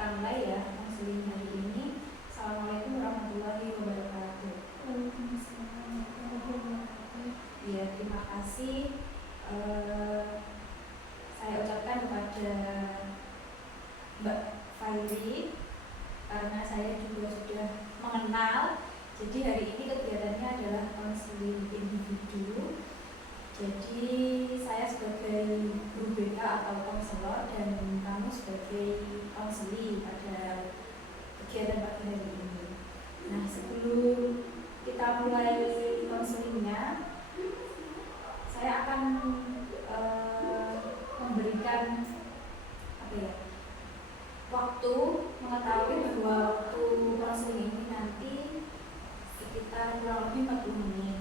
kita mulai ya konseling hari ini. Assalamualaikum warahmatullahi wabarakatuh. Waalaikumsalam warahmatullahi wabarakatuh. Ya, terima kasih saya ucapkan kepada Mbak Fairi karena saya juga sudah mengenal. Jadi hari ini kegiatannya adalah konseling individu. Jadi saya sebagai guru BK atau konselor dan kamu sebagai konseli pada kegiatan pagi hari ini. Nah, sebelum kita mulai konselingnya, saya akan memberikan waktu, mengetahui bahwa waktu konseling ini nanti sekitar kurang lebih 40 menit.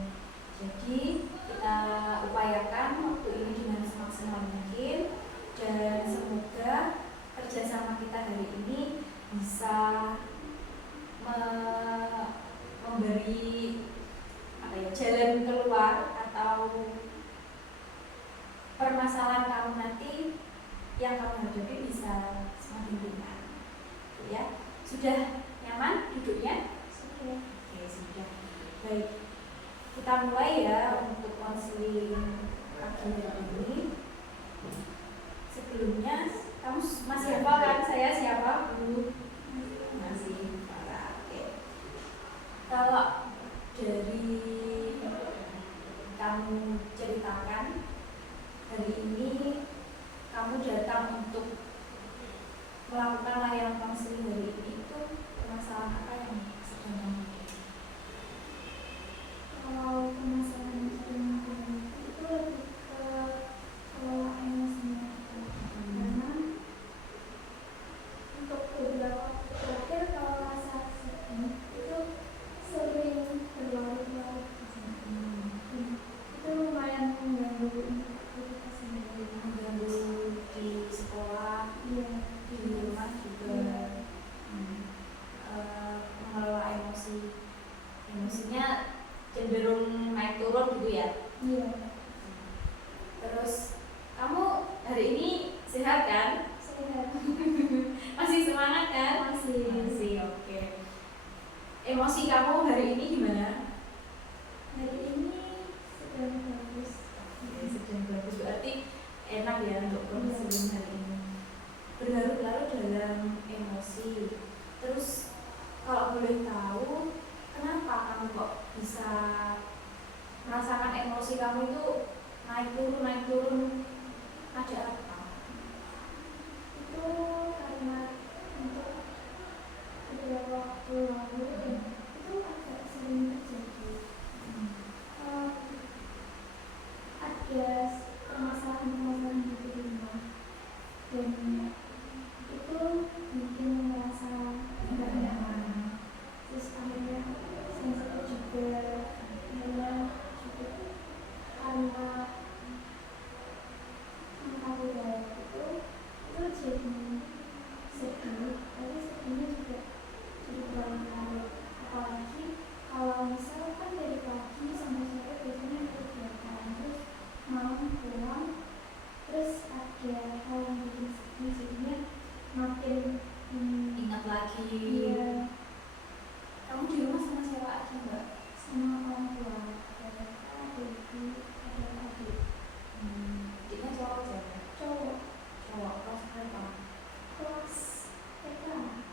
Jadi kita upayakan waktu ini dengan semaksimal mungkin dan semoga kerjasama kita hari ini bisa memberi jalan keluar atau permasalahan kamu nanti yang kamu hadapi bisa semakin ringan. Ya, sudah nyaman duduknya? Sudah. Oke, sudah. Baik. Kita mulai ya untuk konseling pagi hari ini. Sebelumnya, kamu masih hafal kan saya siapa, Bu? Masih hafal. Oke. Kalau dari kamu ceritakan hari ini kamu datang untuk melakukan layanan konseling hari ini, itu permasalahan apa yang sedang kamu hadapi? Kalau permasalahan itu lebih ke kelola emosinya karena untuk beberapa waktu terakhir kalau rasa sedih itu sering berlarut-larut itu lumayan mengganggu aktivitas sendiri, Mengganggu di sekolah, iya, di rumah juga. Mengelola emosinya cenderung naik turun gitu ya. iya. Terus kamu hari ini sehat kan? Sehat. Masih semangat kan? Masih. Oke. Emosi kamu hari ini gimana? Hari ini sedang bagus. Ya, sedang bagus, berarti enak ya untuk konseling hari ini. Berlarut-larut dalam emosi. Terus kalau boleh tahu, kenapa kamu kok bisa merasakan emosi kamu itu naik turun? Ada apa? Itu karena untuk beberapa waktu lalu itu agak sering terjadi. Ada permasalahan di rumah dan itu bikin merasa tidak nyaman. Terus akhirnya sensitif juga, akhirnya juga karena aku dari itu jadi sedih, tapi sedihnya juga jadi berlarut-larut. Apalagi kalau misalkan dari pagi sampai sore biasanya ada kegiatan, terus malam pulang, terus ada hal yang bikin sedih, jadinya makin Ingat lagi. Iya. Kamu di rumah sama siapa aja, Mbak? Sama orang tua, ada ibu, ada adik. Adiknya cowok siapa? Cowok. Kelas berapa? Kelas TK,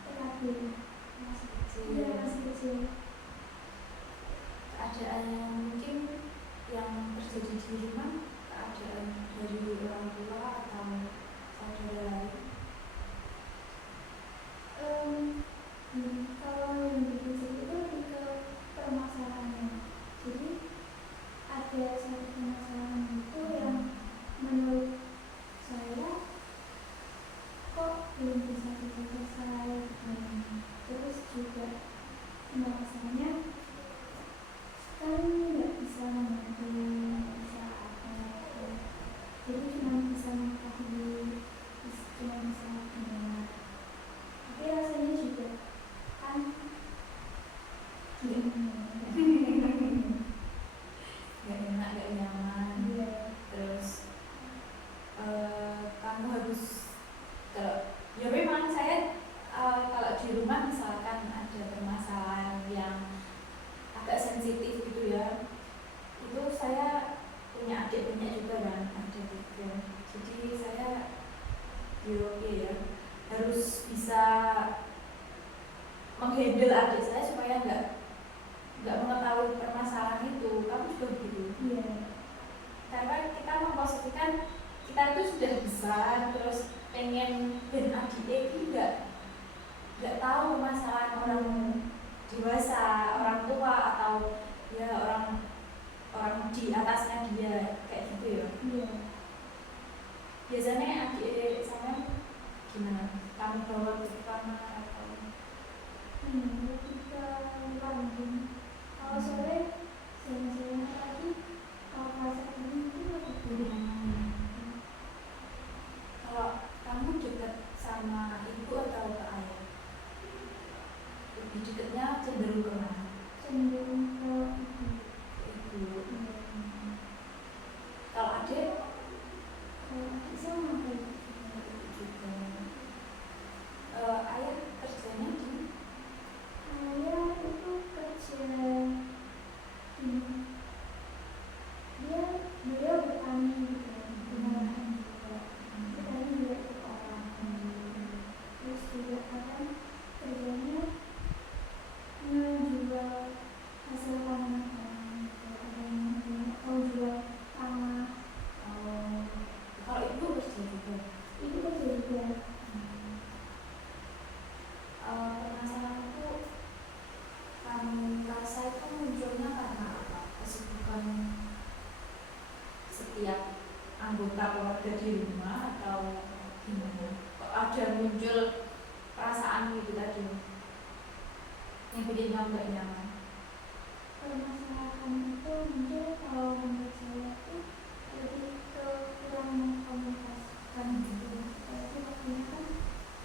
TKB. Masih kecil. Iya, masih kecil. Keadaan yang mungkin yang terjadi di rumah, keadaan dari orang tua atau saudara lain? Kalau yang bikin sedih itu lebih ke permasalahannya. Jadi ada satu permasalahan itu yang menurut saya kok belum bisa selesai. Terus juga masalahnya kan nggak bisa membantu, nggak bisa apa, jadi cuma bisa mengetahui, cuma bisa mendengar. Tapi rasanya juga kan Gak enak, gak nyaman. Iya. Terus kamu harus ya memang saya di rumah misalkan ada permasalahan yang agak sensitif gitu ya, itu saya punya adik banyak juga kan, ada 3. Jadi saya ya harus bisa menghandle adik saya supaya nggak mengetahui permasalahan itu. Kamu juga begitu? Iya. Karena kita memposisikan kita itu sudah besar, terus pengen ben adik itu nggak tahu permasalahan orang dewasa, orang tua atau ya orang di atasnya dia, kayak gitu ya. Iya. Biasanya adik saya gimana? Kamu bawa ke kamar atau? Lebih ke Bandung. Kalau sore sering-sering lagi kalau masak ini itu lebih buruk. Kalau kamu dekat sama ibu atau ke ayah? Lebih dekatnya cenderung ke mana? Cenderung ke Ibu. Kalau adik? kalau adik sama kayak Juga. Ayah kerjanya di? ayah itu kerja beliau bertani gitu, pengolahan juga. Tadi juga ikut orang. Terus juga kadang kerjanya ngejual hasil panen orang gitu. Ada yang mau jual tanah. Kalau ibu kerja juga? Itu kerja juga. Permasalahanku kamu rasa itu munculnya karena apa? Kesibukan setiap anggota keluarga di rumah atau gimana? Kok ada muncul perasaan gitu tadi yang bikin kamu gak nyaman? Permasalahan itu mungkin kalau menurut saya itu lebih ke kurang mengkomunikasikan gitu. Tapi waktunya kan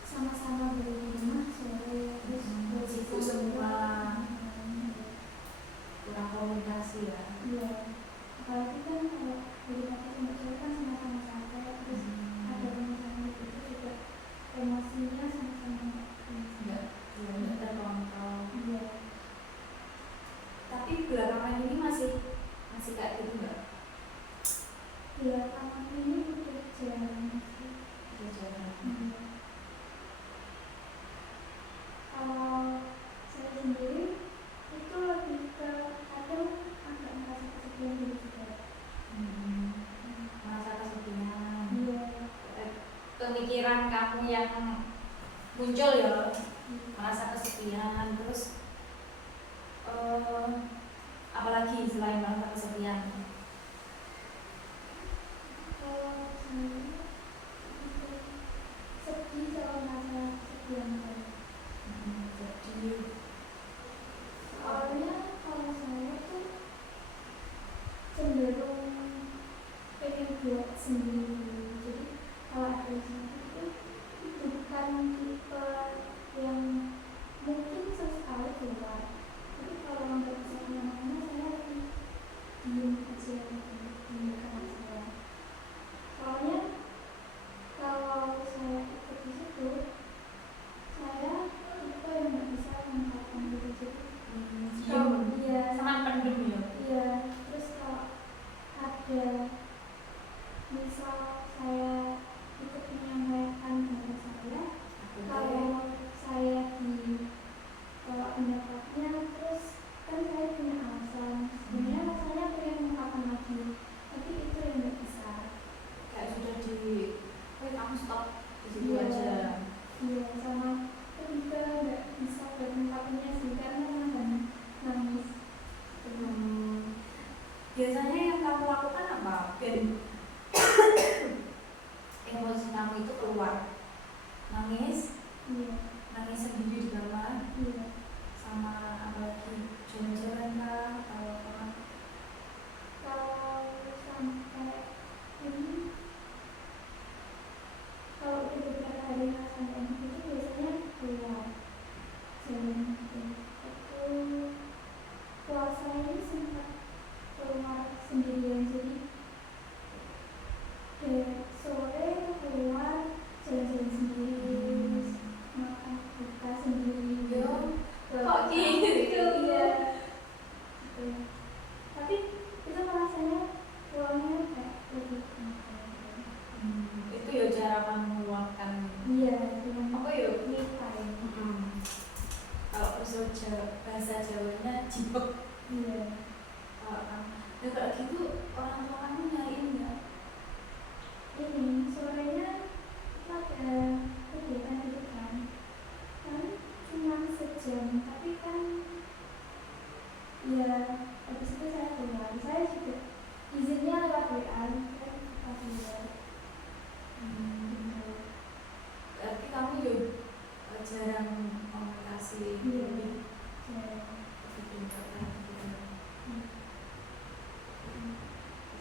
sama-sama dari rumah sore terus Sibuk semua, kurang komunikasi ya. Iya. Apalagi kan kalau dari pagi sampai sore kan sama-sama capek, terus ada permasalahan itu juga emosinya sama-sama Nggak terkontrol. Iya. Tapi belakangan ini masih kayak gitu nggak? Belakangan ini udah jarang sih. Udah jarang. Kalau saya sendiri itu lebih ke kadang agak merasa kesepian diri juga. Merasa kesepian. Iya. Pemikiran kamu yang muncul ya, merasa kesepian, terus apalagi selain merasa kesepian? Kalau saya sedih kalau merasa kesepian. Jadi Soalnya kalau saya tuh cenderung pengen buat sendiri. Jadi kalau ada sendiri itu bukan tipe yang mungkin sesekali keluar. Tapi kalau nggak bisa kemana-mana saya lebih diem aja di kamar saya. Soalnya kalau saya ikut di situ saya tipe yang nggak bisa mengungkapkan diri. Kalau dia sangat pendem ya. iya, terus kalau ada misal saya ikut menyampaikan pendapat saya, kalau saya kalau pendapatnya terus kan saya punya alasan sebenarnya rasanya pengen mengungkapkan lagi, tapi itu yang nggak bisa. Kayak sudah kamu stop di situ Iya. aja. Iya, sama ketika nggak bisa mengungkapkannya sih karena nahan nangis. Biasanya yang kamu lakukan apa? Biar emosi kamu itu keluar. Nangis? Iya. Nangis sendiri di kamar? Iya. Sama apa lagi? Jalan-jalan kah? Atau apa? Kalau sampai ini, kalau udah beberapa hari rasanya itu biasanya keluar jalan gitu. Itu puasa ini sempat keluar sendirian, jadi sore keluar jalan-jalan sendiri, makan buka sendiri bahasa Jawanya jibek. Iya. Kalau kamu, nah kalau gitu orang tua kamu nyariin nggak? Ini sorenya ada kegiatan gitu kan cuma sejam, tapi kan ya habis itu saya keluar, saya juga izinnya lewat WA kan pas keluar. Berarti kamu juga jarang komunikasi. Iya, jarang.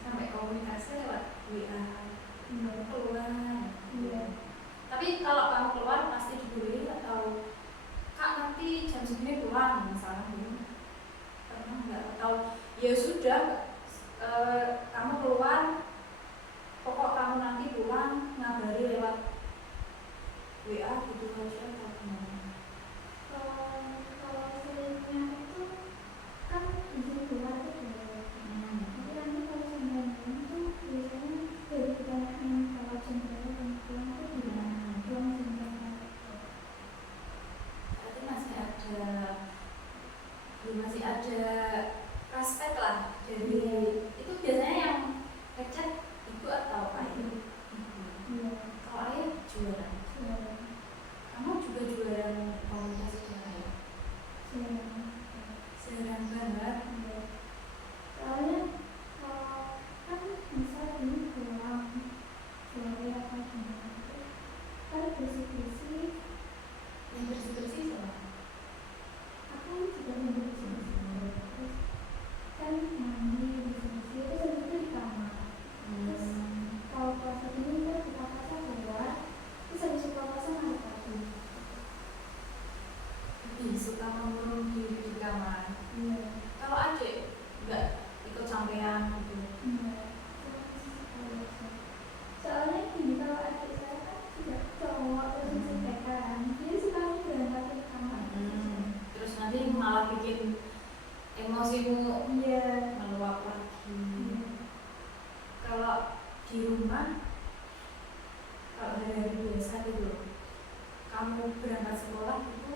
Sampai komunikasi lewat WA. Iya. Keluar. Iya. Tapi kalau kamu keluar pasti dibeli atau kak nanti jam segini pulang misalnya gitu. Pernah nggak? Atau ya sudah kamu keluar, pokok kamu nanti pulang ngabari lewat WA gitu aja atau gimana? Kalau seringnya itu kan izin keluar itu tapi nanti kalau sampai itu biasanya dari kebanyakan kalau jempol dan pulang itu pulang jempol. Berarti masih ada respect lah dari itu. Biasanya yang ngechat ibu atau ayah? Iya. Kalau ayah juara. Kamu juga juara komunikasi dengan ayah? Jarang banget. Iya. Soalnya kalau kan misal ini pulang sore apa gimana itu kan bersih-bersih. Yang bersih-bersih sama? Aku juga yang bersih-bersih. Terus kan mandi bersih-bersih terus habis itu di kamar. Terus kalau puasa ini kan buka puasa keluar, terus habis buka puasa naik lagi. Lebih suka mengurung diri di kamar. Iya. Kalau adik nggak ikut sampean gitu? Enggak. Soalnya gini, kalau adik saya kan juga cowok terus masih TK kan, dia suka berangkat ke kamar. Terus nanti malah bikin emosimu Iya. meluap lagi. Kalau di rumah, kalau hari-hari biasa gitu, kamu berangkat sekolah itu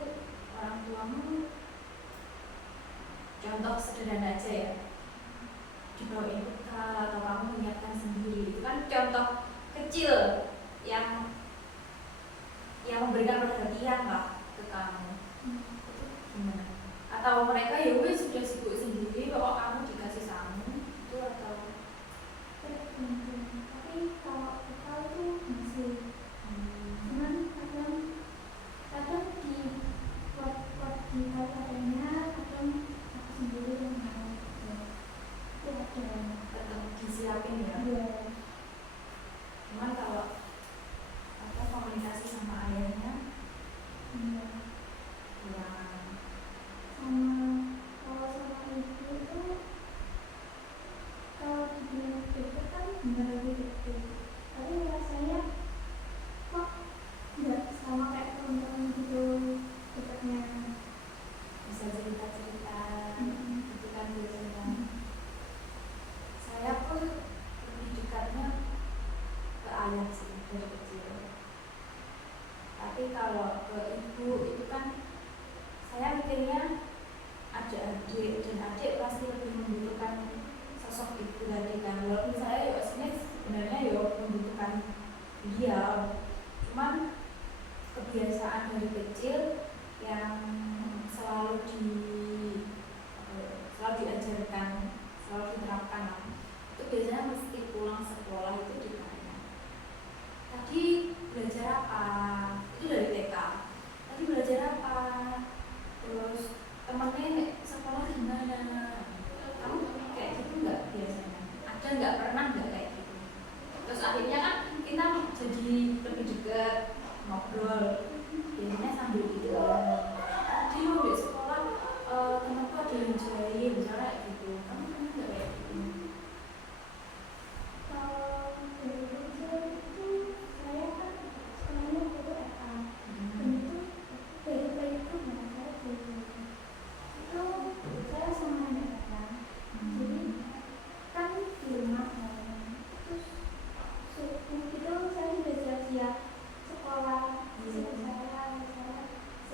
orang tuamu, contoh sederhana aja ya, dibawain bekal atau kamu menyiapkan sendiri, itu kan contoh kecil yang memberikan perhatian lah ke kamu. Itu gimana? Atau mereka ya wes sudah sibuk sendiri, bahwa kamu dikasih samu itu atau? Tapi kalau bekal tuh masih cuman kadang dibuat di katanya, kadang aku sendiri yang mau itu ada Tetap disiapin ya. Iya. Cuman kalau komunikasi sama ayahnya Iya. kurang. Kalau sama ibu itu kalau dibilang deket kan benar lagi deket, tapi rasanya kok nggak sama kayak teman-teman gitu dekatnya. Bisa cerita-cerita gitu kan biasanya. Saya pun lebih dekatnya ke ayah sih dari kecil. Tapi kalau ke ibu itu kan saya mikirnya ada adik, dan adik pasti lebih membutuhkan sosok ibu tadi kan. Walaupun saya ya sebenarnya ya membutuhkan dia, cuman kebiasaan dari kecil yang selalu diajarkan, selalu diterapkan lah. Itu biasanya mesti pulang sekolah itu ditanya, tadi belajar apa? Itu dari TK. Tadi belajar apa? Terus temennya sekolah gimana? Kamu kayak gitu nggak biasanya? Ada nggak, pernah nggak kayak gitu? Terus akhirnya kan kita jadi lebih dekat, ngobrol. Biasanya sambil gitu. Tadi di sekolah temanku ada yang jahit, misalnya gitu. Kamu pernah nggak kayak gitu? Kalau dari kecil itu saya kan sekolahnya itu FA, dan itu dari playgroup ya, saya playgroup itu saya sama anak FA. Jadi kan di rumah terus subuh itu saya sudah siap-siap sekolah. Saya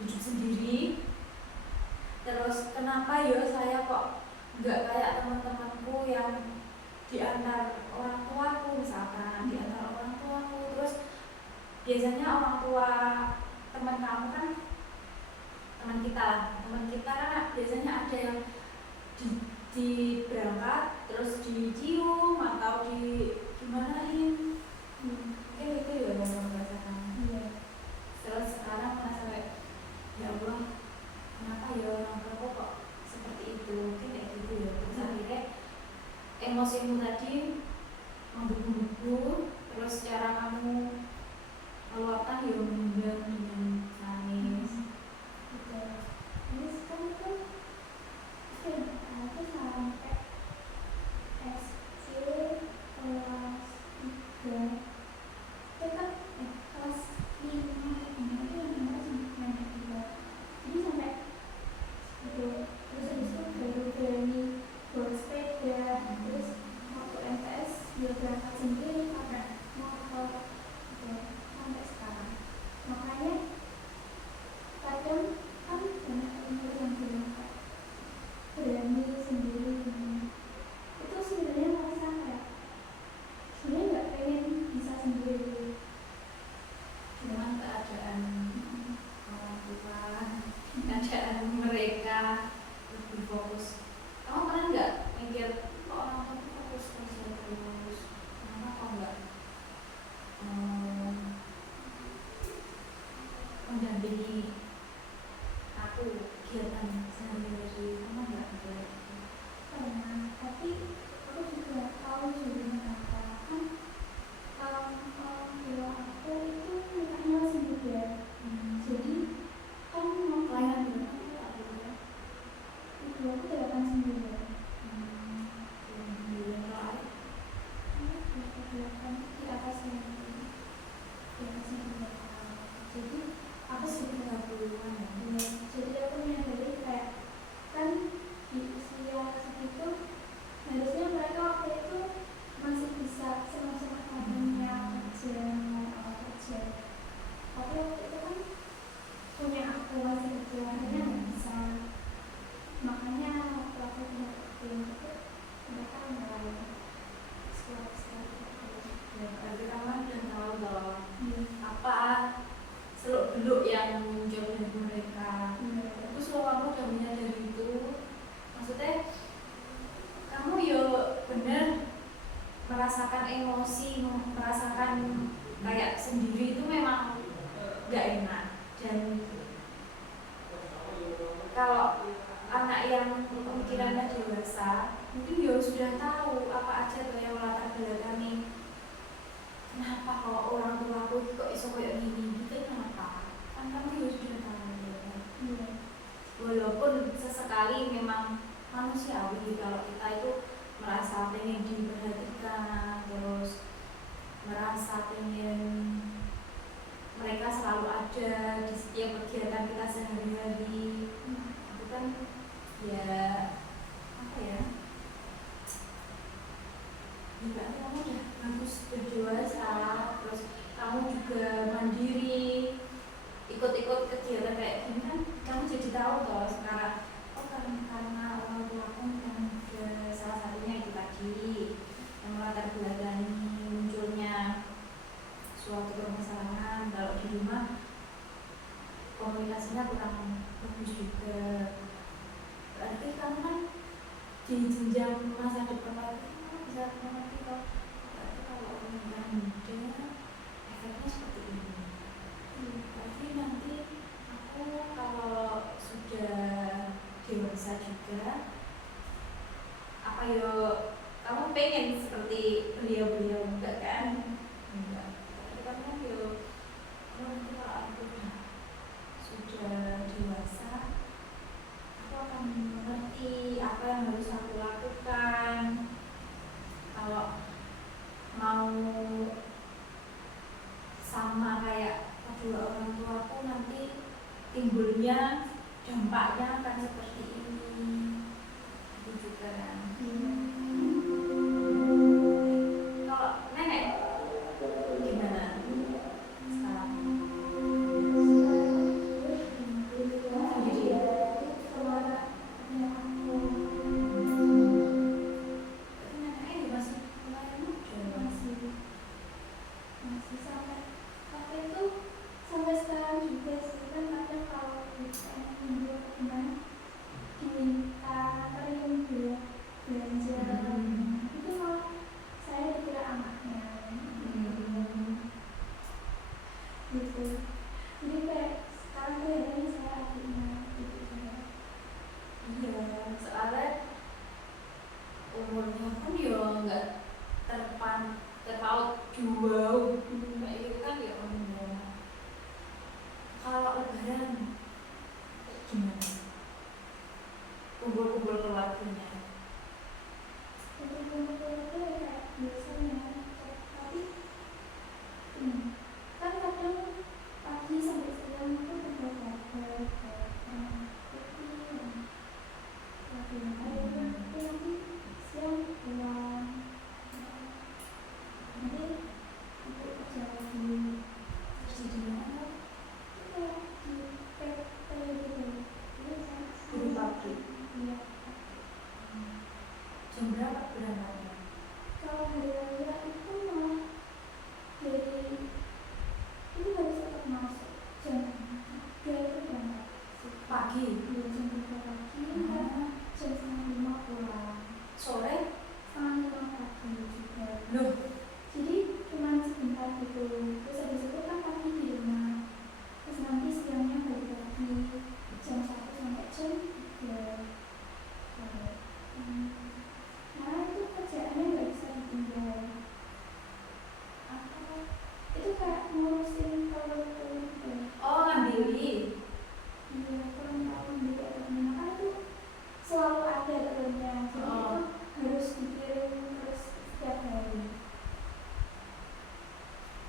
hidup sendiri. Terus kenapa ya saya kok nggak kayak teman-temanku yang diantar orang tuaku, misalkan diantar orang tuaku. Terus biasanya orang tua teman kamu kan, teman kita kan biasanya ada yang di berangkat terus dicium atau di gimanain. Mungkin itu ya yang merasakan. Terus sekarang merasa kayak ya Allah, kenapa ya orang tua kok seperti itu, mungkin kayak gitu ya. Terus akhirnya emosimu tadi membunuhku, terus cara kamu meluapkan ya mendam dengan nangis. Ini sekarang kan aku sampai SD kelas 3 itu kan kelas 5 itu yang namanya main juga. Jadi sampai itu terus habis itu baru berani bawa sepeda. Terus waktu MTS dia berangkat sendiri pakai motor gitu, sampai sekarang. Makanya kadang kan banyak umur yang bilang kayak berani sendiri. Itu sebenarnya merasa kayak sebenarnya nggak pengen bisa sendiri, Cuman keadaan orang tua, keadaan mereka lebih fokus. Kamu pernah nggak mikir kok orang tua tuh fokus kerja terus, kenapa kok nggak mendampingi aku kegiatan sehari-hari? Kamu nggak mikir? karena tapi aku juga tahu sebenarnya apa kan orang tua aku itu nikahnya sendiri. Jadi kan mau Kelahiran berapa tuh aku ya? ibu aku 89. Di atasnya 2 tahun. Jadi aku sudah 30-an ya. jadi aku menyadari kayak kan di usia segitu harusnya mereka waktu itu masih bisa sama-sama katanya kerja, mau kerja. Tapi waktu itu kan punya aku masih kerja, akhirnya nggak bisa. Makanya waktu aku punya itu mereka mulai sekolah-sekolah Ya, berarti kamu udah tahu bahwa gitu. apa seluk-beluk yang muncul dari mereka. Terus kalau kamu udah menyadari itu, maksudnya kamu ya bener merasakan emosi, merasakan kayak sendiri itu memang gak enak. Dan kalau anak yang pemikirannya dewasa, mungkin dia sudah tahu apa aja tuh yang latar belakangnya. Kenapa kalau orang tua aku kok iso kayak gini gitu, kenapa? Kan kamu juga sudah tahu ya kan? Walaupun sesekali memang manusiawi kalau kita itu merasa pengen diperhatikan, terus merasa pengen mereka selalu ada di setiap kegiatan kita sehari-hari. Itu kan ya apa ya? Juga kamu udah bagus, udah dewasa, terus kamu juga mandiri, ikut-ikut kegiatan kayak gini kan kamu jadi tahu toh sekarang, oh karena orang tua aku yang udah salah satunya itu tadi yang melatar belakangi munculnya suatu permasalahan. Kalau di rumah komunikasinya kurang bagus juga, berarti kamu kan di jenjang masa depan lagi bisa mengerti kok. Berarti kalau orang yang muda efeknya seperti ini. Berarti nanti aku kalau sudah dewasa juga, apa yo kamu pengen seperti beliau-beliau enggak kan? Enggak. Tapi kamu yo nanti kalau aku sudah dewasa, aku akan mengerti apa yang harus aku lakukan. Kalau mau sama kayak kedua orang tuaku nanti timbulnya dampaknya akan seperti ini. Itu juga kan. Kalau nenek gimana sekarang? gimana? Kumpul-kumpul keluarganya. Jadi kumpul-kumpul itu ya kayak biasanya, tapi kan kadang pagi sampai siang itu udah kabar tapi nanti siang pulang, nanti ibu kerja lagi. Kerja di mana? Kayak di PT gitu. Jadi saya Di pabrik. Iya. Jam berapa berangkatnya? Kalau hari raya itu malah dari itu harus tetap masuk jam 3 itu berangkat Pagi. Iya, jam 3 pagi kan jam 4:30 pulang, Sore? 4:30 pagi juga. Loh, Jadi cuma sebentar gitu, terus habis itu kan pagi di rumah, terus nanti siangnya balik lagi jam 1 sampai jam 3 sore. Nah itu kerjaannya nggak bisa ditinggal. Apa? Itu kayak ngurusin telur-telur gitu. oh ngambilin. Iya, kurang tahu di daerah mana kan itu selalu ada telurnya, jadi Oh. itu harus dikirim terus setiap hari.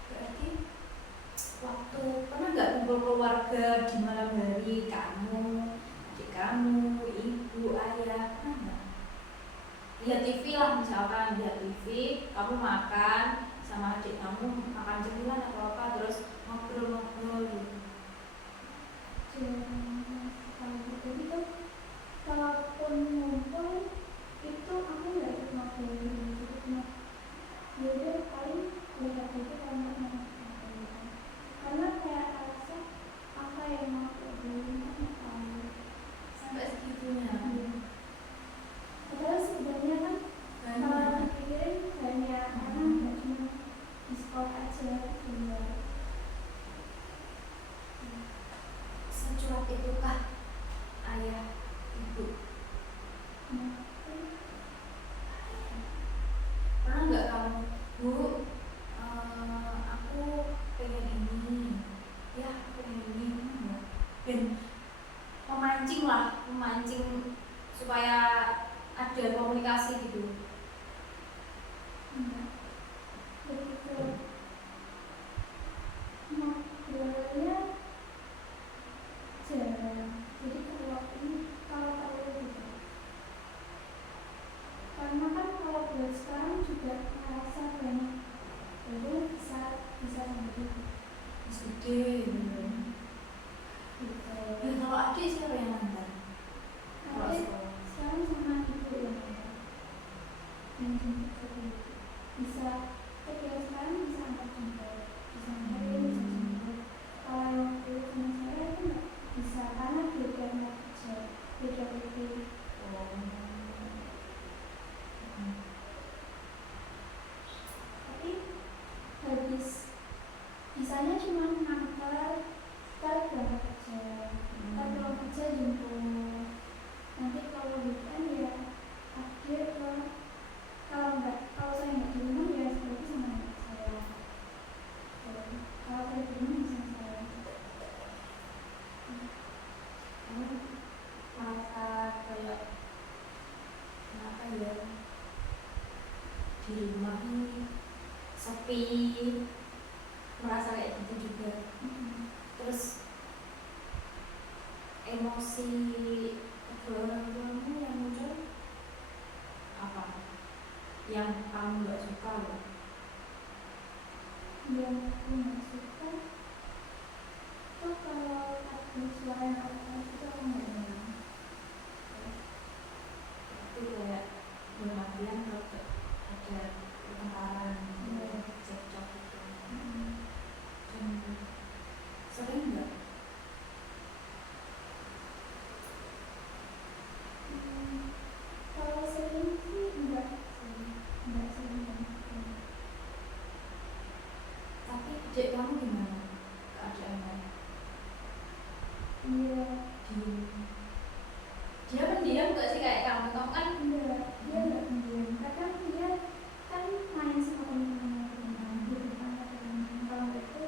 Berarti waktu pernah nggak kumpul keluarga di malam hari, kamu, adik kamu, ibu, ayah, pernah nggak? Lihat TV lah, misalkan lihat TV, kamu makan sama adik kamu makan cemilan atau apa, terus ngobrol-ngobrol gitu. Kalau gitu gitu, kalaupun ngumpul itu aku nggak ikut ngobrol gitu, jadi cuma ya udah paling lihat aja kalau nggak mau ngobrol gitu. Karena kayak rasa apa yang mau ngobrolin kan nggak tahu. Sampai segitunya. Padahal sebenarnya kan kalau dipikirin banyak, karena nggak cuma di sekolah aja juga. Secuat itukah ayah ibu? Pernah nggak kamu, Bu, aku pengen ini, ya aku pengen ini, pernah nggak? Dan memancing supaya ada komunikasi gitu. Begitu ngobrolnya jarang, jadi kalau perlu gitu, karena kan kalau buat sekarang juga merasa banyak jadi bisa sendiri Gede. gitu. Ya kalau adik siapa yang ngantar? Kalau Adik sekolah. sekarang sama ibu yang jemput sendiri, bisa ketika sekarang bisa antar jemput, bisa antarin, bisa jemput. Kalau yang dulu sama saya itu nggak bisa karena beda tempat kerja, beda PT. Tapi habis bisanya cuma ngantar, ntar berangkat kerja, ntar pulang kerja jemput. Nanti kalau weekend ya akhir ke, kalau saya nggak di rumah ya seperti sama anak saya. Kalau saya di rumah sama saya. Kamu merasa kayak kenapa ya di rumah ini sepi, merasa kayak gitu juga. Terus emosi kedua orang tuamu yang muncul apa? Yang kamu nggak suka loh? Yang aku nggak suka itu kalau ada suara yang keras itu aku nggak enak. Itu kayak berartian kalau ada pertengkaran, cekcok gitu. Dan sering nggak? Kalau sering sih enggak sering banget. Tapi dek kamu gimana keadaannya? Iya, Dia pendiam nggak sih kayak kamu? Kamu kan enggak, dia enggak pendiam. Kadang dia kan main sama teman-teman di depan teman-teman. Kalau itu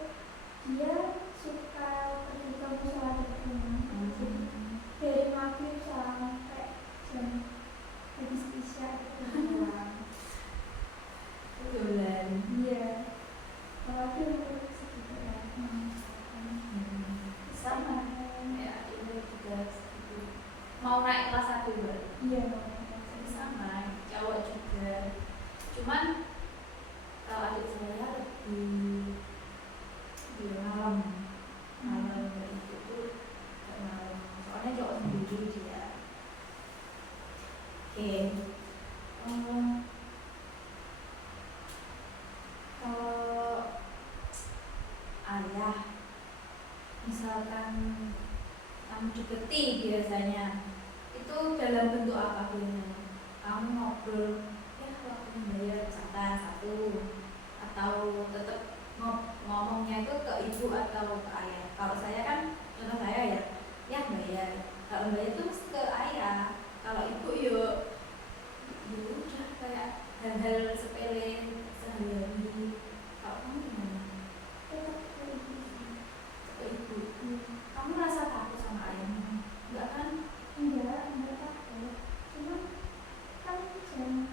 dia suka pergi ke musola di rumah. Jadi aku berarti. Iya. Sama cowok juga. Cuman kalau adik saya lebih malam dari itu kayak malam. Soalnya cowok sendiri dia. Oke. Kalau ayah misalkan kamu deketi biasanya itu dalam bentuk apa biasanya? Kamu ngobrol ya waktu bayar misalkan satu, atau tetap ngomongnya itu ke ibu atau ke ayah. Kalau saya kan contoh saya ya bayar. Kalau bayar itu mesti ke ayah. Kalau ibu yuk udah kayak hal-hal sepele sehari-hari. Kalau kamu gimana? Tetap ke ibu. Ke ibu. Kamu merasa takut sama ayahmu? Enggak kan? Enggak takut. Cuma kan jarang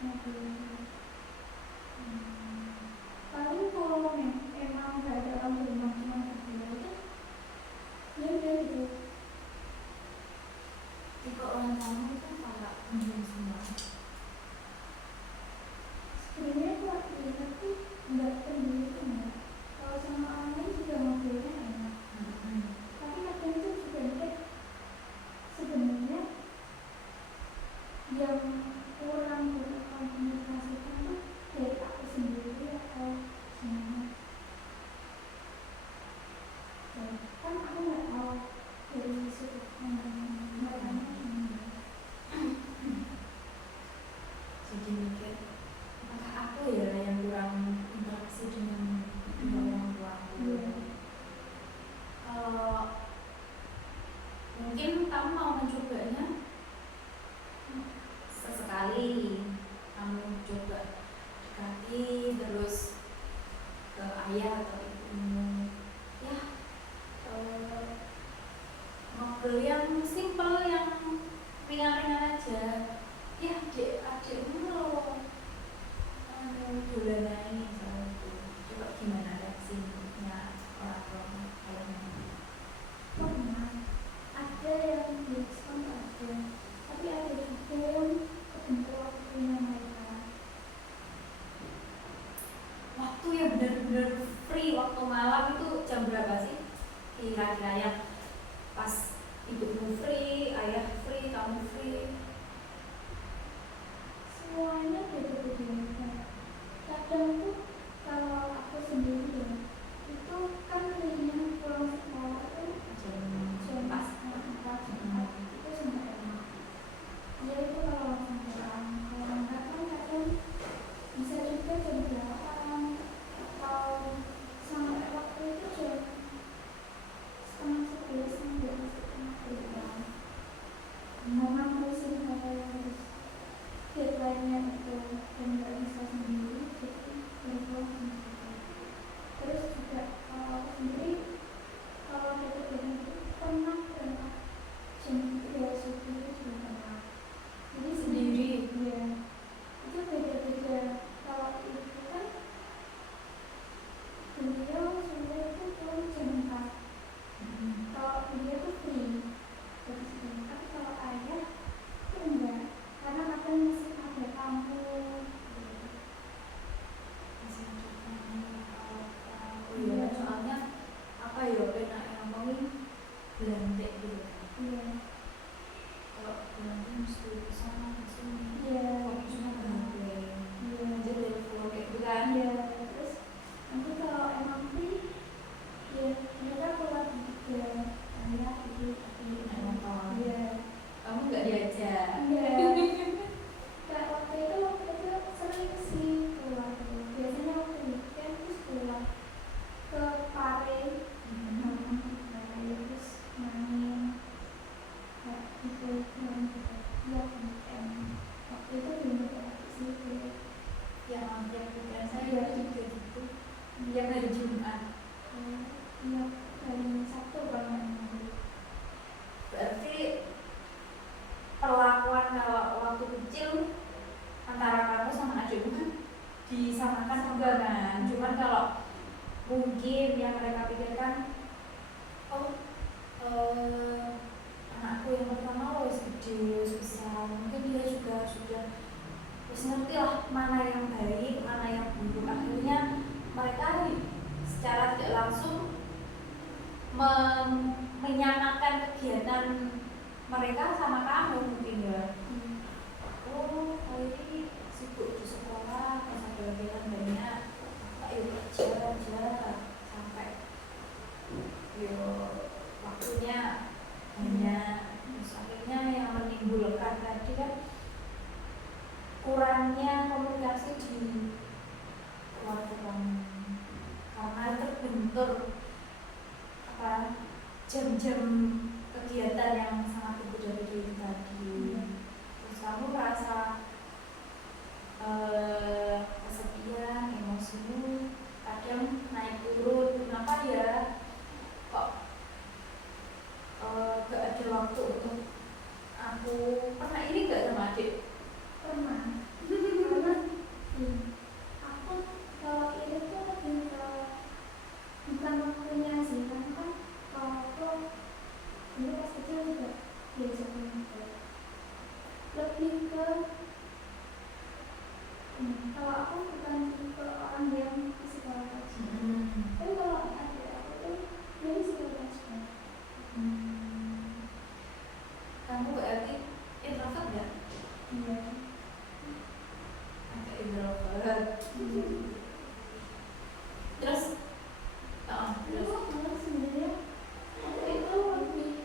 ngobrol. Paling kalau emang nggak ada orang di rumah cuma berdua itu ya udah gitu. Tipe orang kamu itu para pendiam semua. Sebenarnya waktu itu tapi nggak pendiri itu enggak. Kalau sama orang lain juga ngobrolnya enak. Tapi kadang itu juga mikir sebenarnya yang kurang berkomunikasikan tuh dari aku sendiri atau gimana. Kan aku nggak tahu dari sudut pandang mereka gimana. Jadi mikir apakah aku ya yang kurang interaksi dengan orang tuaku. Kalau mungkin kamu mau mencobanya sesekali, kamu coba dekati terus ke ayah atau ibumu ya, ngobrol yang simpel, yang ringan-ringan aja. Ya adikmu loh dolanan ini misalnya itu. Coba gimana reaksinya orang tua ayahnya? Pernah ada yang direspon ada, tapi ada juga yang kebentuk waktunya mereka. Waktu yang benar-benar free, waktu malam itu jam berapa sih kira-kira yang pas ibumu free, ayah free, kamu free? Semuanya beda-beda. Kadang tuh kalau aku sendiri ya, itu kan linknya pulang sekolah itu jam pas 4 itu sampai enak. Ya itu kalau langsung pulang. Kalau enggak kan kadang bisa juga jam 8 atau sampai waktu itu jam setengah 11 sampai setengah 12. Memang harus harus deadline-nya itu dan nggak bisa sendiri, jadi berbuat sendiri. Terus juga kalau aku sendiri kalau deadline itu pernah berangkat jam 3 subuh itu juga pernah. Jadi Sendiri? Iya, itu beda-beda. Kalau itu kan beliau sebenarnya itu pulang jam 4. Kalau beliau tuh free dari sini. Tapi kalau ayah itu enggak, karena kadang masih ada tamu. Masih ada tamu. Iya, soalnya apa ya, enak yang ngomongin belantik gitu. Iya. Kalau belantik mesti kesana kesini. Iya. Fokusnya ke HP. Iya. Aja telepon kayak gitu kan. Iya. Terus nanti kalau emang free, ya mereka keluar juga. Ayah, ibu, Nonton. Iya. Kamu nggak diajak? Iya. Kayak waktu itu sering sih keluar tuh. Biasanya waktu weekend terus keluar ke Pare, terus main kayak gitu buat weekend. Waktu itu belum ada sih. Yang pikiran saya juga gitu. Yang hari Jumat. Iya, hari Sabtu kalau nggak gede besar, mungkin dia juga sudah bisa ngerti lah mana yang baik, mana yang buruk. Akhirnya mereka secara tidak langsung menyamakan kegiatan mereka sama kamu mungkin ya. Oh, hari ini sibuk di sekolah, pas ada kegiatan banyak, ayo kerja aja sampai yo waktunya banyak. Terus akhirnya yang menimbulkan tadi kan kurangnya komunikasi di keluarga kamu karena terbentur jam-jam kegiatan yang sangat berbeda-beda itu tadi. Terus kamu merasa kesepian, emosimu kadang naik turun. Kenapa ya kok gak ada waktu untuk aku? Pernah ini gak sama adik? Pernah. Karena aku kalau ini tuh lebih ke bukan waktunya sih, karena kan kalau aku dulu pas kecil juga diajak main, lebih ke kalau aku bukan tipe orang yang psikopat, tapi kalau ada aku tuh jadi psikopat juga. Kamu berarti introvert ya? Iya. Agak introvert. Terus Dulu malah sebenarnya aku itu lebih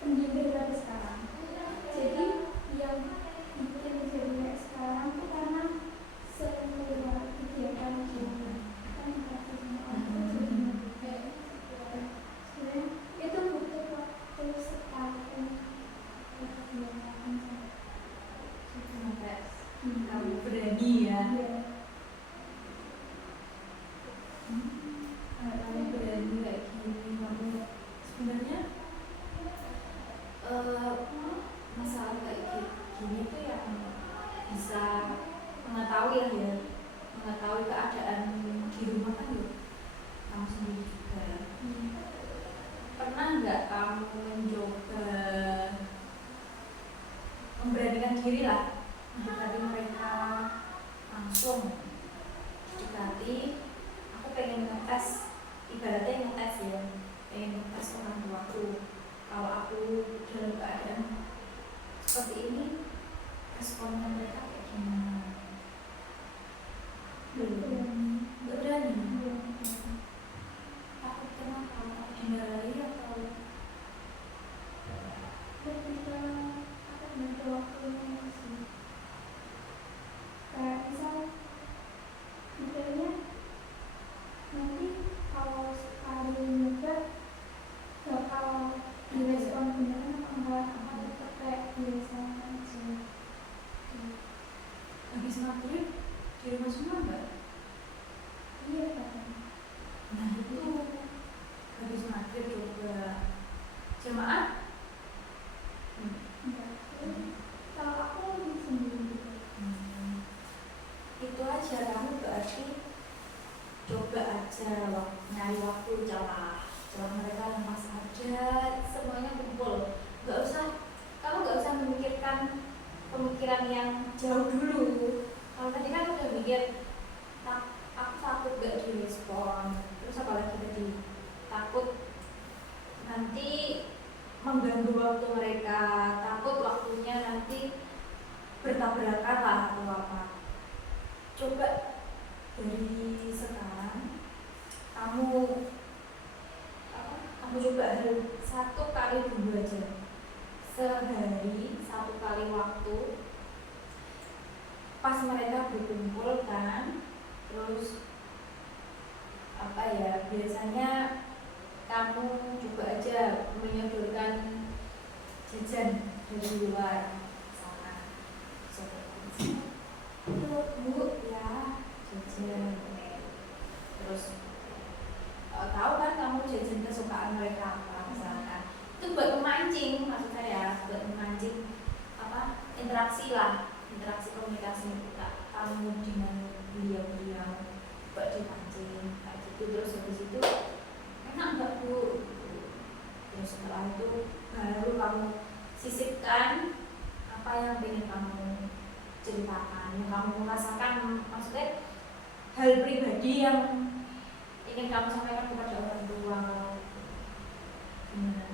pendiam daripada sekarang. Jadi yang bikin jadi kayak sekarang tuh karena sering melihat kegiatan kan praktisnya aku jadi sebenarnya itu butuh waktu setahun sampai kamu berani ya? Kamu berani kayak gini, kamu sebenarnya masalah kayak gini tuh yang bisa mengetahui lah ya, mengetahui keadaan di rumah kan ya kamu sendiri juga. Pernah nggak kamu mencoba memberanikan diri lah mendekati mereka langsung? Dekati, aku pengen ngetes, ibaratnya ngetes ya, pengen ngetes orang tuaku. Kalau aku dalam keadaan seperti ini, responnya mereka kayak gimana? Nggak berani. Takut kenapa? Takut dimarahi atau ketika akan ada waktunya sih, kayak misal mikirnya nanti kalau sekali nyoba bakal direspon beneran apa enggak, apa tetap kayak biasa aja. habis maghrib di rumah semua nggak? Iya kan. Nah itu habis maghrib coba jamaah. Enggak. Kalau aku lebih sendiri. Itu aja, kamu berarti coba aja nyari waktu celah mereka lemas aja, semuanya kumpul. Kamu nggak usah memikirkan pemikiran yang jauh dulu. Kalau tadi kan udah mikir aku takut gak direspon, terus apalagi tadi takut nanti mengganggu waktu mereka, takut waktunya nanti bertabrakan lah atau apa. Coba dari sekarang kamu coba satu kali dulu aja, sehari satu kali waktu pas mereka berkumpul kan, terus biasanya kamu coba aja menyodorkan jajan dari luar sana. Itu Bu ya jajan, terus tahu kan kamu jajan kesukaan mereka apa misalkan. Itu buat memancing, maksud saya buat memancing interaksi komunikasi kamu dengan beliau buat dipancing kayak gitu. Terus habis itu enak nggak Bu? Terus setelah itu baru kamu sisipkan yang ingin kamu ceritakan, yang kamu rasakan, maksudnya hal pribadi yang ingin kamu sampaikan kepada orang tua. Gimana?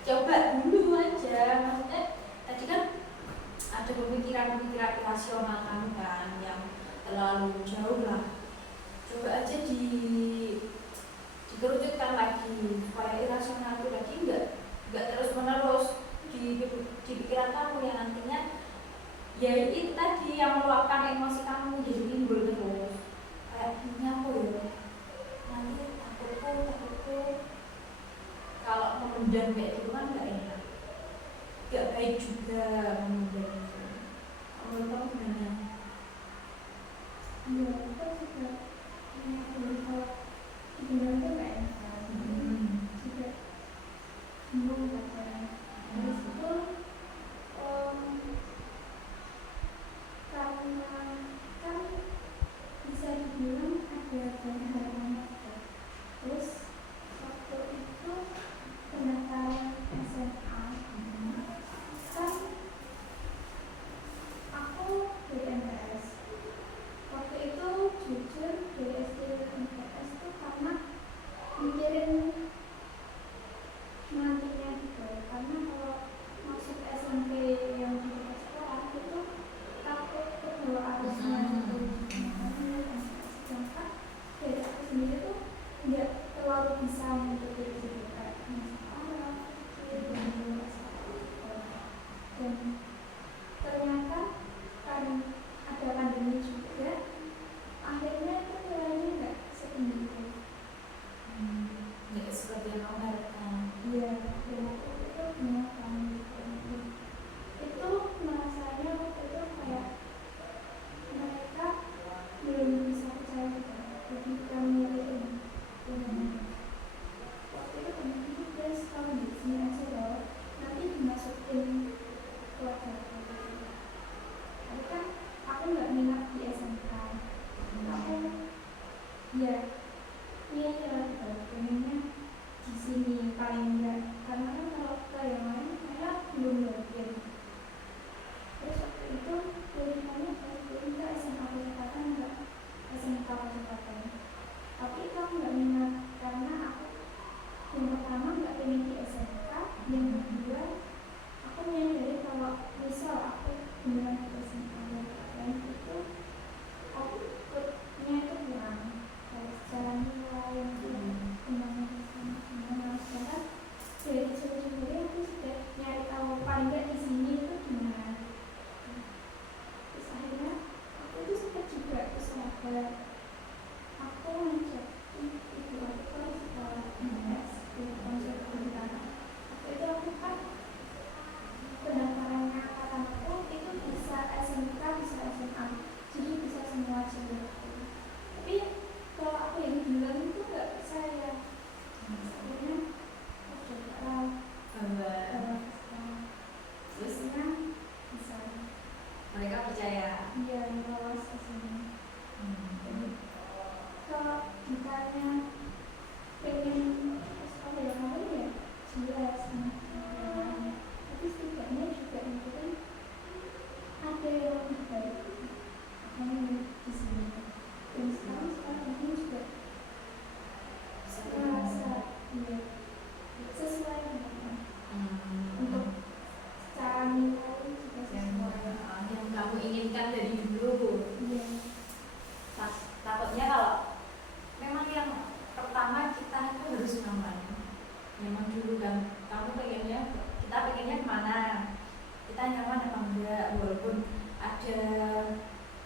Coba dulu aja, maksudnya tadi kan ada pemikiran-pemikiran irasional kamu kan yang terlalu jauh lah. Coba aja dikerucutkan lagi supaya irasional itu tadi nggak terus menerus di pikiran kamu yang nantinya ya itu tadi yang meluapkan emosi kamu jadi timbul terus kayak gini aku ya nanti takutku kalau memendam kayak gitu kan nggak enak, nggak baik juga memendam itu. Kamu tahu gimana? Iya, itu juga kalau sebenarnya nggak enak kan, juga bingung katanya. Habis itu karena kan bisa dibilang ada banyak harapan. Terus waktu itu pendaftaran SMA kan aku BMTS. Waktu itu jujur DSD MTS itu karena mikirin nantinya gitu, karena kalau masuk SMP yang di dekat sekolah itu takut kebawa arusnya gitu. Makanya sedangkan dari aku sendiri tuh nggak terlalu bisa mengikuti gitu kayak masalah dan ternyata kan ada pandemi juga, akhirnya itu nilainya nggak setinggi itu. Nggak seperti yang kamu harapkan. Iya, dan aku itu menyokong gitu. Itu merasanya waktu itu kayak mereka belum bisa percaya gitu, lebih ke milihin. Waktu itu temen-temen guys, kalau di sini aja loh, nanti dimasukin keluarga. Tapi kan aku nggak minat di SMK. Aku ya pengennya di sini paling enggak, karena kan kalau ke yang lain saya belum yakin. Terus waktu itu pilihannya enggak SMA Kecepatan enggak SMK Kecepatan. Tapi itu aku nggak minat karena aku yang pertama nggak pengen di SMK, yang kedua aku menyadari kalau misal aku beneran di SMK dan itu aku ikutnya itu kurang kayak secara nilai yang gimana sekarang dari sendiri aku sudah nyari tahu paling nggak di sini itu gimana. Terus akhirnya aku itu sempat juga ke sahabat aku ngajak ibu aku ke sekolah MS di konsep pendidikan. Waktu itu aku kan pendaftarannya angkatan aku itu bisa SMK bisa SMA, jadi bisa semua jalur. Tapi kalau aku yang bilang itu nggak percaya. Akhirnya aku coba terusnya bisa. Mereka percaya. Iya, lolos ke sini. Kalau ditanya pengen apa ya kemarin ya jelas tapi setidaknya juga itu kan ada yang lebih baik makanya di sini. Dan sekarang ini juga merasa ya sesuai untuk secara nilai juga sesuai yang kamu inginkan dari dulu. iya. Takutnya kalau memang yang pertama kita itu harus nyaman. Nyaman dulu kan. Kamu pengennya, kita pengennya kemana? Kita nyaman apa enggak? Walaupun ada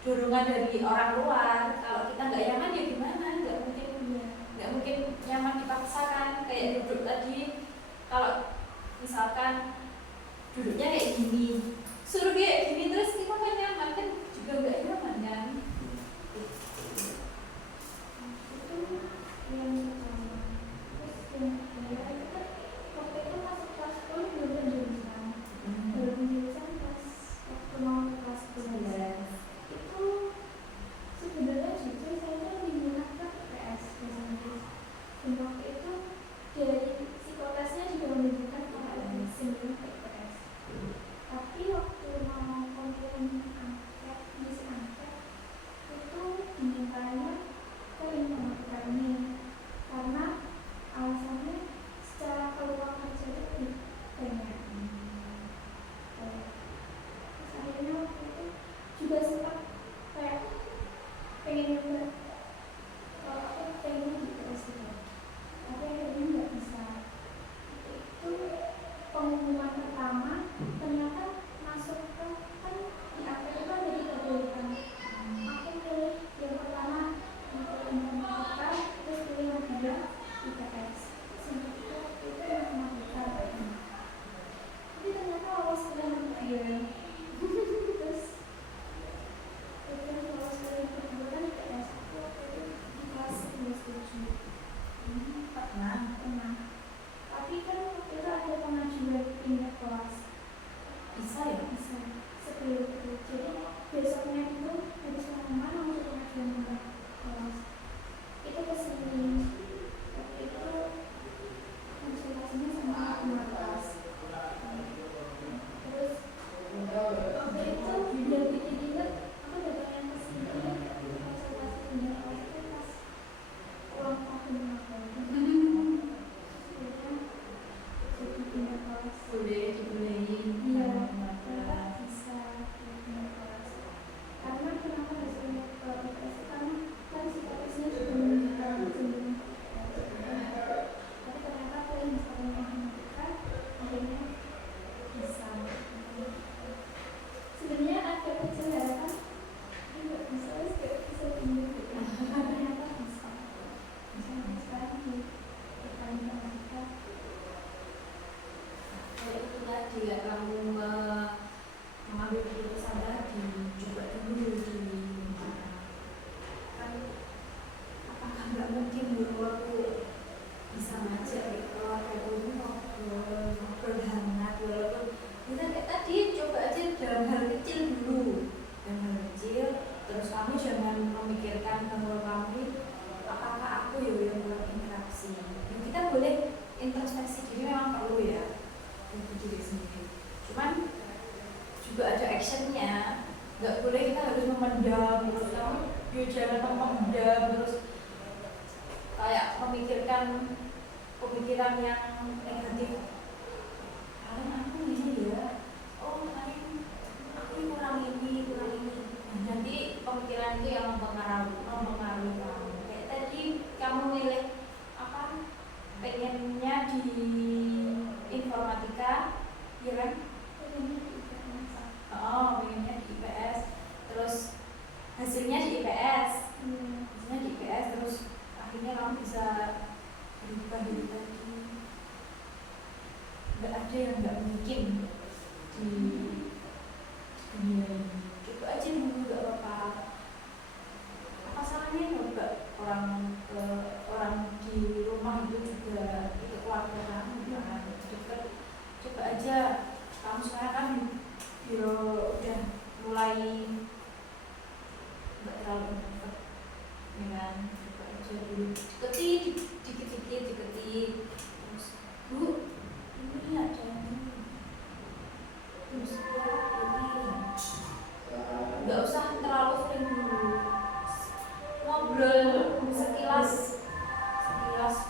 dorongan dari orang luar, kalau kita nggak nyaman ya gimana? Nggak mungkin nyaman dipaksakan. Kayak duduk tadi, kalau misalkan duduknya kayak gini, suruh kayak gini terus kita kan nyaman kan juga nggak nyaman kan? Yang pertama, terus yang kedua itu kan waktu itu masuk kelas 10 belum jurusan pas waktu mau ke kelas 11 itu sebenarnya jujur saya tuh lebih minat ke PS dan waktu maksudnya nggak boleh kita harus memendam terus kamu jangan memendam terus kayak memikirkan pemikiran yang negatif. Paling aku ini ya, oh paling aku kurang ini. Nah, nanti pemikiran itu yang mempengaruhi kamu. Kayak tadi kamu milih apa? Pengennya di informatika, ya kan? Oh, pengennya di IPS. Terus hasilnya di IPS. Terus akhirnya kamu bisa berubah dari tadi. Nggak ada yang nggak mungkin di dunia ini. Coba aja dulu, nggak apa-apa. Apa salahnya coba orang di rumah itu juga itu keluarga kamu kan deket. Coba aja kamu sekarang kan udah mulai nggak terlalu deket, ya kan? Coba aja dulu dikit-dikit terus Bu ini ada ini terus ini nggak usah terlalu sering dulu ngobrol sekilas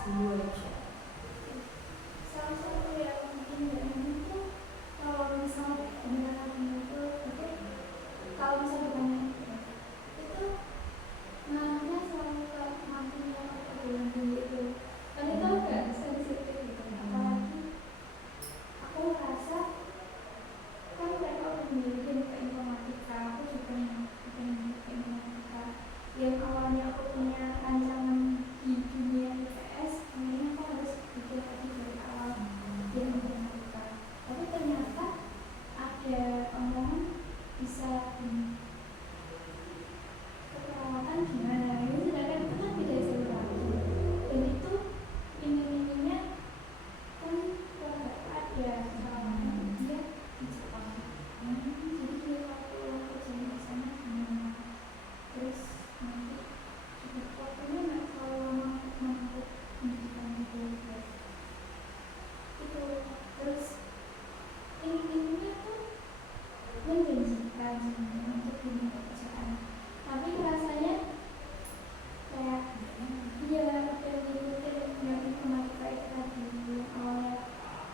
dulu aja. Salah satu yang mungkin nggak enak itu kalau misalnya kebenaran itu kalau misalnya banyak itu nanya selalu ke mantunya atau bulan dulu itu kan itu agak sensitif gitu. Apalagi aku merasa kan mereka udah milikin ke informatika, aku juga pengen ke informatika. Yang awalnya aku punya rancangan di dunia IPS, akhirnya aku harus bikin lagi dari awal di informatika. Tapi ternyata ada omongan bisa keperawatan gimana, ini sedangkan itu kan beda jauh lagi. Dan itu ini-ininya kan kalau ada keperawatan dia di Jepang. Jadi dia kalau kerjanya di sana gimana? Terus nanti juga waktunya nggak terlalu lama untuk pendidikan itu. Terus ini-ininya tuh menjanjikan sebenarnya untuk dunia pekerjaan. Tapi rasanya kayak dia ada ngikutin yang informatika itu tadi yang awalnya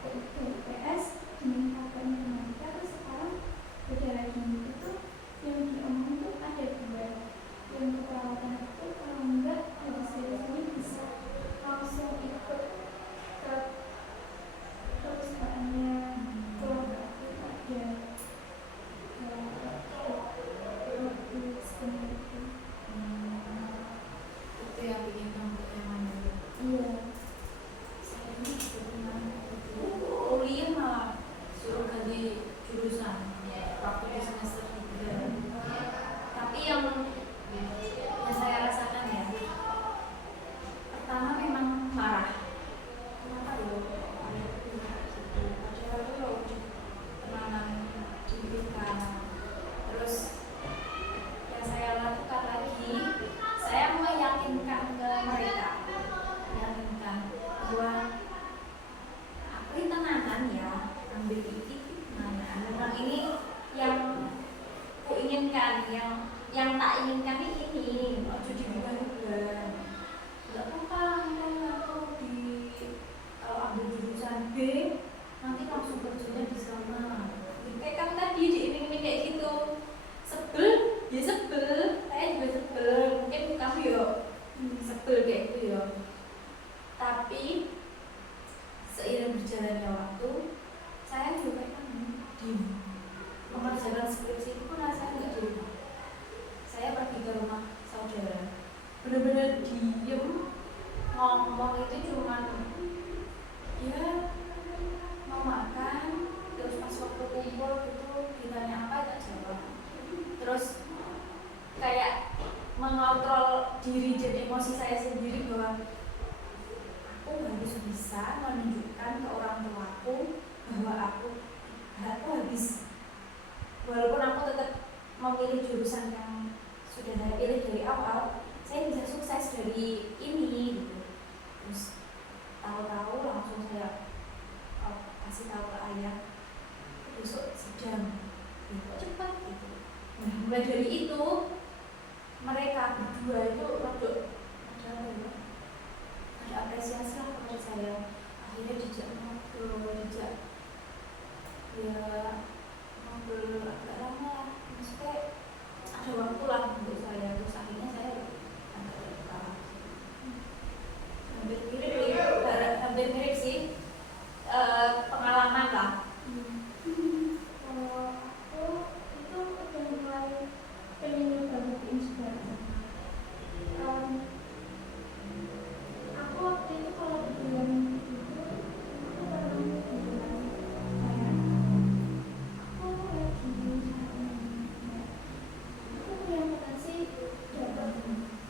dari IPS meningkatkan informatika, terus sekarang beda lagi. Itu yang diomongin tuh ada dua, yang keperawatan itu kalau enggak dari sini bisa langsung ikut ke perusahaannya keluarga aku ada Itu yang bikin kamu nyaman dulu. iya. Saya ini kuliah malah suruh ganti jurusan waktu di semester 3. Tapi yang saya rasakan ya, pertama memang marah. Kenapa ya? Padahal itu loh tenangan diberikan. Terus yang saya lakukan lagi, saya meyakinkan ke mereka, bahwa aku ini tenanan ya, ambil ini tenanan. Memang ini yang ku inginkan, yang tak inginkan ini, ojo diubah-ubah. Nggak apa-apa, aku kalau ambil jurusan B nanti langsung kerjanya di sana. Kayak kamu tadi diiming-iming kayak gitu, sebel, ya sebel, saya juga sebel. Mungkin kamu ya sebel kayak gitu ya. Tapi seiring berjalannya waktu, saya juga kan di mengerjakan skripsi itu pun rasanya nggak di rumah. Saya pergi ke rumah saudara, benar-benar diem, ngomong itu cuman ya mau makan, terus pas waktu kumpul gitu ditanya apa tak jawab. Terus kayak mengontrol diri dan emosi saya sendiri bahwa aku harus bisa menunjukkan ke orang tuaku bahwa aku habis, walaupun aku tetap memilih jurusan yang sudah saya pilih dari awal, saya bisa sukses dari ini gitu. Terus tahu-tahu langsung saya kasih tahu ke ayah besok sidang, kok cepat gitu. mulai dari itu mereka berdua itu ada apresiasi lah kepada saya. Akhirnya dijak ngobrol, dijak ya ngobrol agak lama lah, maksudnya ada waktu lah untuk saya. Terus akhirnya saya agak terbuka, hampir mirip sih pengalaman lah. Kalau aku itu udah mulai pengen nyoba buku inspirasi. Aku waktu itu kalau di bulan itu aku pernah bilang kayak aku lagi aku punya potensi dapat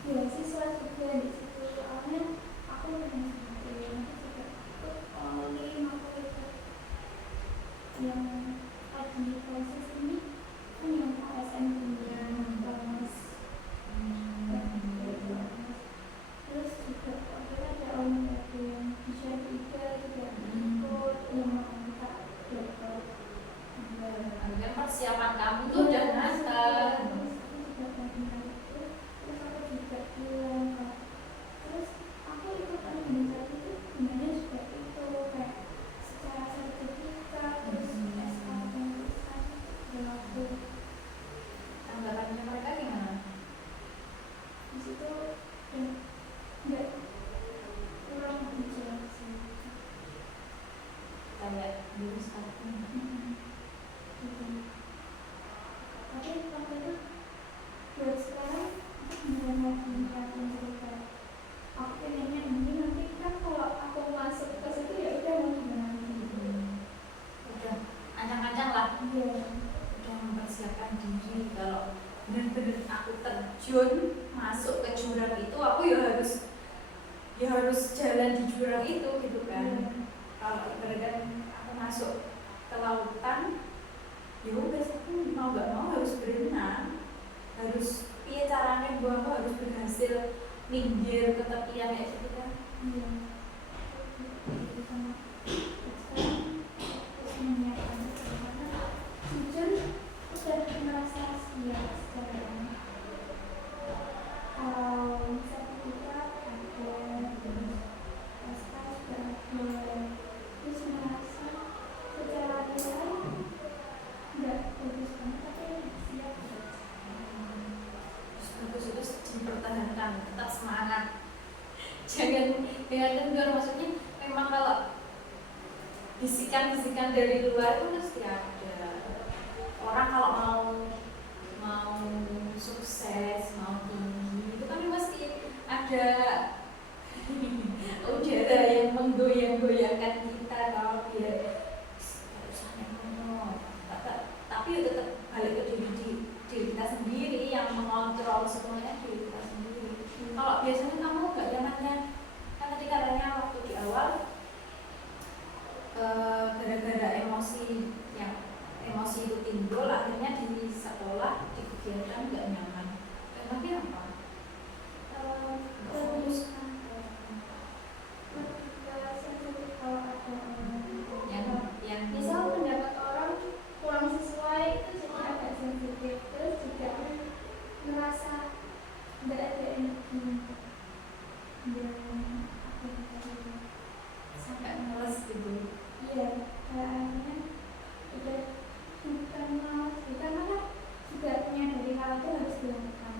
beasiswa juga di situ. Soalnya aku pengen juga ikut olim, aku ikut yang lagi proses ini kan yang ASN punya Bamus. Terus juga waktu itu ada olimpiade yang bisa juga ikut yang mau minta dokter. Akhirnya persiapan kamu tuh udah matang. Terus aku juga bilang terus aku ikut organisasi itu sebenarnya juga itu kayak secara sertifikat terus SKP dan aku Tanggapannya mereka gimana? di situ nggak kurang bijak sih. Kayak dulu sekarang. Gitu. Tapi waktu itu buat sekarang aku beneran lagi nerapin cerita. Aku pengennya ini nanti kan kalau aku masuk ke situ ya udah mau gimana gitu. Udah ancang-ancang lah, Iya. udah mempersiapkan diri kalau bener-bener aku terjun masuk ke jurang itu, aku ya harus jalan di jurang itu gitu kan. Kalau ibaratkan aku masuk ke lautan, ya udah aku mau nggak mau harus berenang, harus iya caranya gua aku harus berhasil minggir ke tepian kayak gitu kan. Iya. Gitu sama. Sekarang terus menyiapkan karena jujur udah merasa siap sekarang. Kalau sertifikat ada, terus SK juga ada, terus merasa secara nilai nggak bagus banget tapi siap. Terus bagus itu dipertahankan, tetap semangat. Jangan kendor, maksudnya memang kalau bisikan-bisikan dari luar itu mesti ada. Orang kalau mau sukses, mau tinggi, itu kan pasti ada udara yang menggoyang-goyangkan kita kalau biar usahanya ngomong. Tapi tetap balik ke diri kita sendiri yang mengontrol semuanya, diri kita sendiri. Kalau biasanya kamu gak nyamannya kan tadi katanya waktu di awal gara-gara emosi itu timbul, akhirnya di sekolah di kegiatan gak nyaman. Emangnya apa? Terus ketika sensitif kalau ada yang misal pendapat orang kurang sesuai itu jadi agak sensitif, terus juga merasa nggak ada energi untuk sampai males gitu. Iya, kayaknya udah bukan malas, karena kan juga menyadari hal itu harus dilakukan.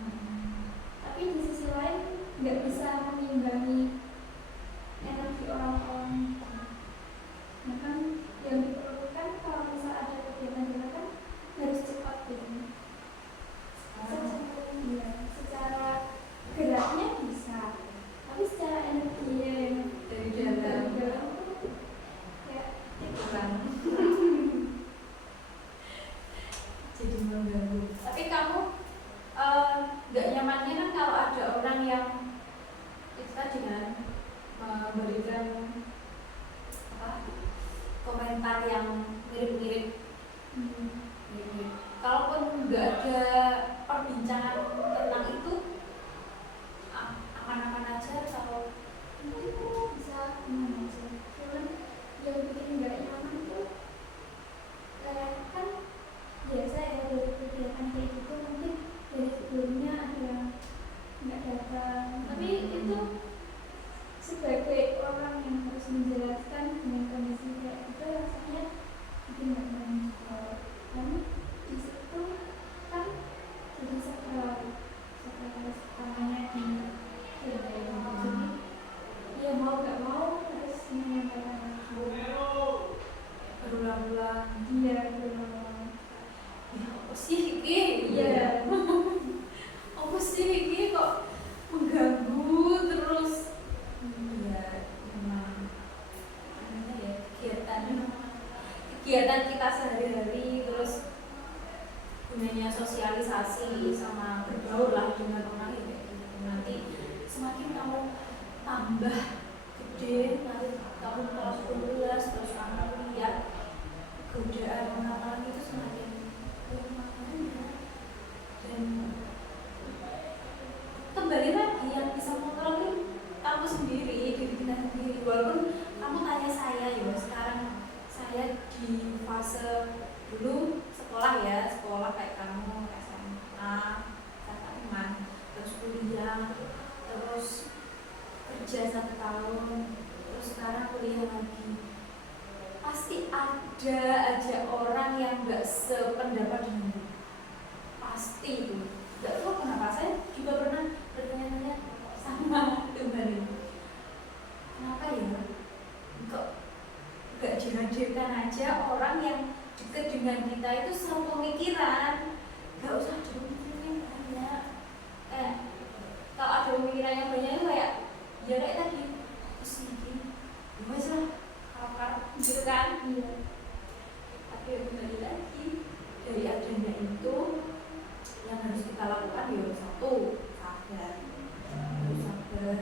kegiatan kita sehari-hari, terus gunanya sosialisasi sama berbaur lah dengan orang yang kayak gitu. Nanti semakin kamu tambah gede, nanti kamu kelas 12 terus kamu lihat godaan orang-orang itu semakin makanya. Dan kembali lagi yang bisa mengontrol kamu sendiri, diri kita sendiri. Walaupun kamu tanya saya ya, sekarang saya di fase dulu sekolah ya, sekolah kayak kamu SMA, SMA, terus kuliah, terus kerja 1 tahun, terus sekarang kuliah lagi. Pasti ada aja orang yang nggak sependapat dengan kita. Pasti itu. Nggak tahu kenapa, saya juga pernah bertanya-tanya sama Tuhan itu. Kenapa ya? Kok nggak dihadirkan aja orang yang dekat dengan kita itu satu pemikiran, nggak usah ada pemikiran yang banyak. Kalau ada pemikiran yang banyak itu kayak ya kayak tadi sedikit, gimana lah kakak gitu kan? Iya. Tapi kembali lagi dari adanya itu yang harus kita lakukan ya satu, sabar,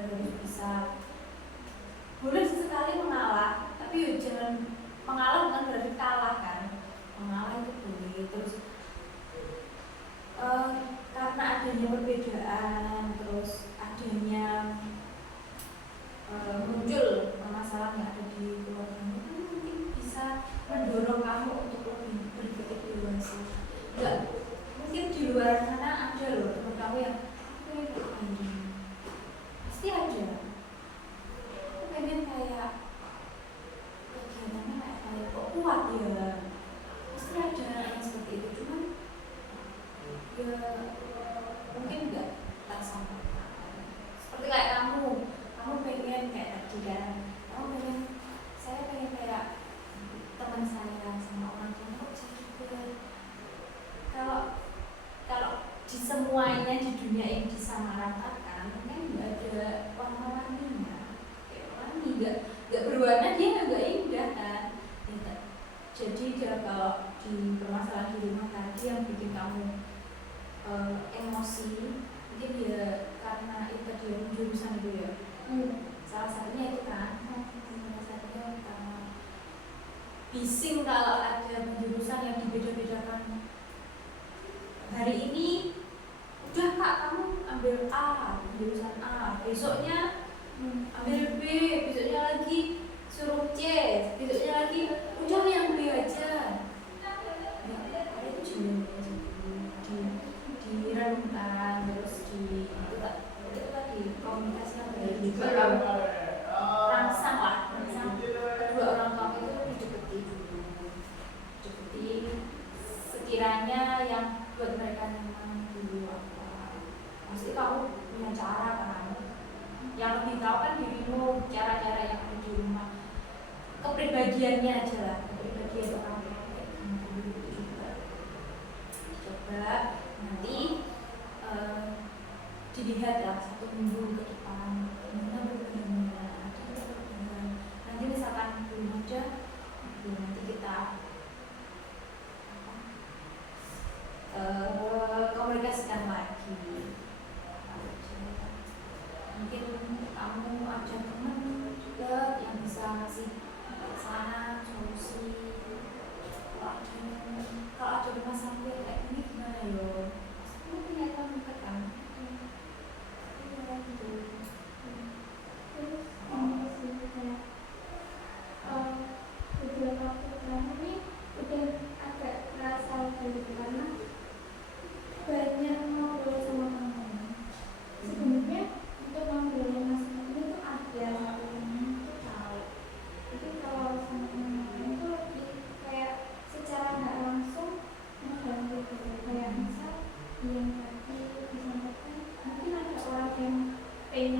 harus bisa. Boleh sesekali mengalah, tapi ya jangan mengalah bukan berarti kalah kan. Mengalah itu boleh. Terus karena adanya perbedaan, terus adanya muncul masalah yang ada di keluarga itu mungkin bisa mendorong kamu untuk lebih berpikir dewasa. Enggak, mungkin di luar sana ada loh teman kamu yang pasti ada. Aku pengen kayak kegiatannya kayak kok kuat ya. Pasti ada yang seperti itu, cuman ya mungkin enggak tersampaikan. Seperti kayak kamu pengen kayak tadi kan, saya pengen kayak teman saya sama orang tua kok bisa juga. Kalau di semuanya di dunia ini disamaratakan, kan nggak ada warna-warninya. Kayak warni nggak berwarna dia nggak indah kan. Ya, jadi dia kalau di permasalahan di rumah tadi yang bikin kamu emosi, mungkin dia karena itu dia jurusan itu ya. Salah satunya itu kan, salah satunya karena bising kalau ada penjurusan yang dibeda-bedakan. Hari ini udah Kak kamu ambil A, jurusan A, besoknya ambil B, besoknya lagi suruh C, besoknya lagi udah yang B aja. Ya, itu juga direnungkan, terus itu tadi komunikasi yang baik juga rangsang kedua orang tua itu dideketi sekiranya yang buat mereka nyaman dulu apa. Pasti kamu punya cara kan, yang lebih tahu kan dirimu, cara-cara yang ada di rumah, kepribadiannya aja lah, kepribadian orang kayak gitu juga. Coba nanti dilihat ya 1 minggu ke depan gimana perbedaan ada perbedaan. Nanti misalkan belum ada, ya nanti kita komunikasikan lagi. Mungkin kamu ada teman juga yang bisa ngasih saran, solusi. Kalau ada masalah kayak gini gimana yo? Kamu punya teman dekat kan? Beberapa waktu terakhir ini udah agak terasa gitu karena banyak ngobrol sama teman. Sebenarnya untuk ngobrol yang masing-masing itu ada satu yang itu tahu. Tapi kalau sama teman-teman itu lebih kayak secara nggak langsung ngebantu gitu. Kayak misal yang tadi disampaikan mungkin ada orang yang pengen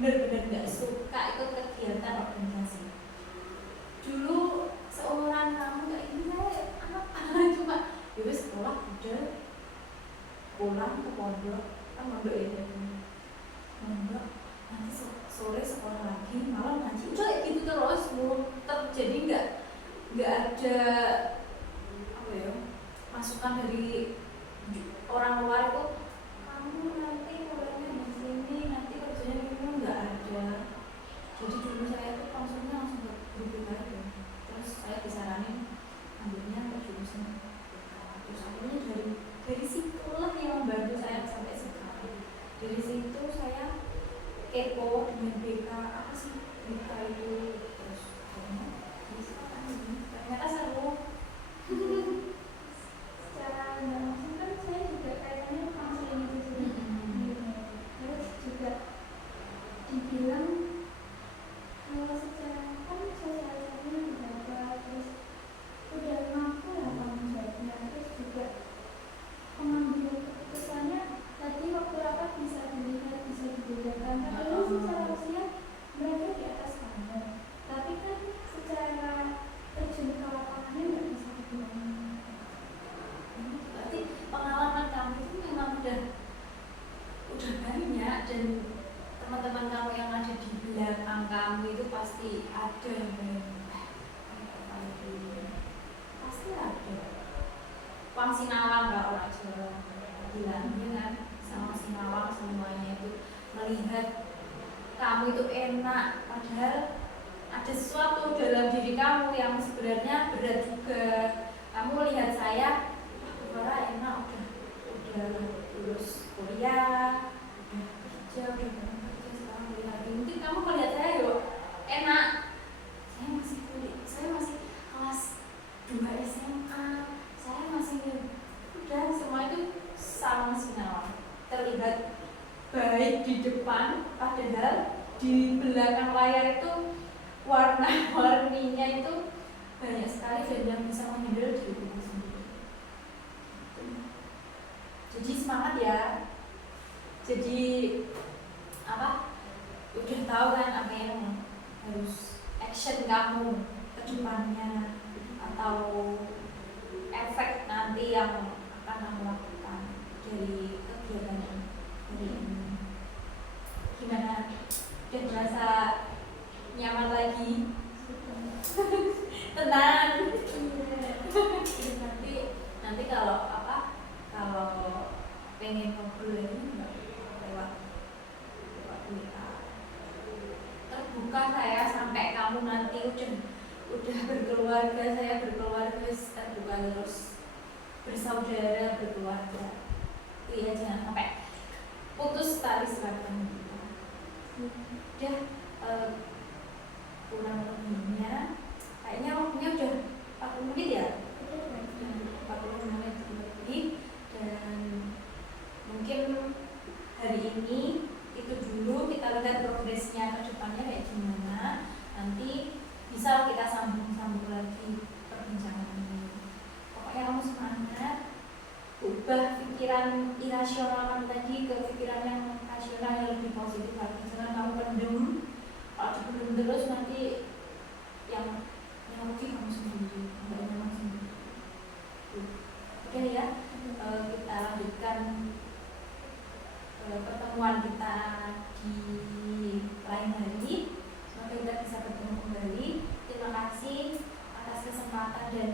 bener-bener nggak suka ikut kegiatan organisasi. Dulu seumuran kamu kayak gini anak cuma ya sekolah udah pulang ke pondok kan pondok ya pondok nanti sore sekolah lagi malam ngaji udah kayak gitu terus jadi nggak ada apa ya masukan dari orang luar itu kamu nanti kuliahnya di sini nanti kerjanya gini nggak ada. Jadi dulu saya tuh langsung berubah aja terus saya disaranin ambilnya ke jurusan terus akhirnya dari situlah yang membantu saya sampai sekarang. Dari situ saya kepo dengan BK apa sih BK itu terus ternyata seru. Secara nggak langsung kan saya juga kaitannya konseling itu juga terus juga dibilang kalau secara kan sosialisasinya dijaga terus udah mampu lah kamu jawabnya terus juga pengambil keputusannya tadi waktu rapat bisa dilihat bisa dibedakan tapi secara usia mereka di atas kamu tapi kan secara terjun ke lapangannya nggak bisa dibilang. Berarti pengalaman kamu itu memang udah banyak dan teman-teman kamu yang ada di belakang kamu itu pasti ada yang pasti ada. Pang sinawang kalau orang Jawa bilangnya kan sama sinawang semuanya itu melihat kamu itu enak padahal ada sesuatu dalam diri kamu yang sebenarnya berat juga. Kamu lihat saya Bara enak udah lulus kuliah udah kerja sekarang kuliah lagi mungkin kamu melihat saya yuk enak saya masih kuliah saya masih kelas 2 SMA saya masih udah semua itu sama sinar terlihat baik di depan padahal di belakang layar itu warna-warninya itu banyak sekali dan yang bisa menghandle diri kita sendiri. Jadi semangat ya. Jadi apa? Udah tahu kan apa yang harus action kamu ke depannya atau efek nanti yang akan kamu lakukan dari kegiatan hari ini. Gimana? Udah merasa nyaman lagi? Tenang. nanti kalau pengen ngobrol ini lewat WA terbuka saya sampai kamu nanti udah berkeluarga saya berkeluarga terbuka terus bersaudara berkeluarga iya jangan sampai putus tali silaturahmi udah kurang lebihnya kayaknya waktunya udah 40 menit ya 40 menit lebih dan mungkin hari ini itu dulu kita lihat progresnya ke depannya kayak gimana nanti bisa kita sambung lagi perbincangan ini pokoknya kamu semangat ubah pikiran irasional kamu tadi ke pikiran yang rasional yang lebih positif lagi jangan kamu pendem kalau dipendem terus nanti yang rugi kamu sendiri nggak nyaman sendiri udah ya kita lanjutkan pertemuan kita di lain hari semoga kita bisa bertemu kembali terima kasih atas kesempatan dan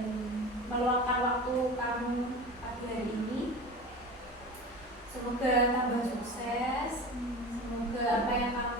meluangkan waktu kamu pagi hari ini semoga tambah sukses semoga apa yang kamu